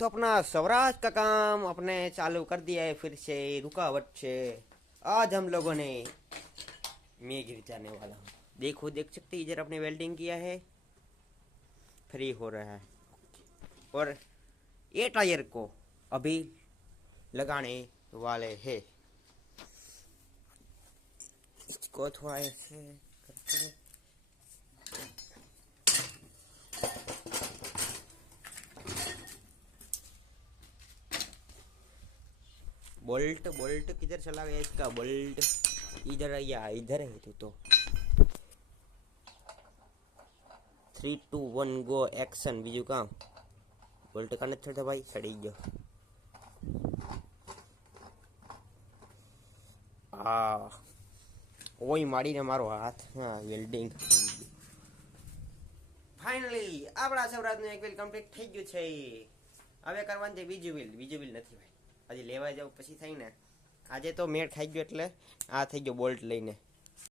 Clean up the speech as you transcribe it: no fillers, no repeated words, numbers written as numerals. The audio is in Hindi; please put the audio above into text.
तो अपना स्वराज का काम अपने चालू कर दिया है फिर से। रुकावट से आज हम लोगों ने मैं गिर जाने वाला हूँ। देखो देख सकते इधर अपने वेल्डिंग किया है, फ्री हो रहा है। और ये टायर को अभी लगाने वाले हैं। इसको थोड़ा ऐसे करते हैं। बोल्ट बोल्ट किधर चला गया इसका बोल्ट? इधर या इधर है तू तो। 3 2 1 गो एक्शन बीजू काम बोल्ट का नहीं था भाई सड़ी गयो। आ ઓય માડીને મારો હાથ હા વેલ્ડિંગ ફાઇનલી આપણા સૌરાજનું એક વ્હીલ કમ્પ્લીટ થઈ ગયું છે। હવે કરવાનું છે બીજું વ્હીલ નથી ભાઈ, હજી લેવા જાવ પછી થાય ને। આજે તો મેળ ખાઈ ગયો એટલે આ થઈ ગયો બોલ્ટ લઈને।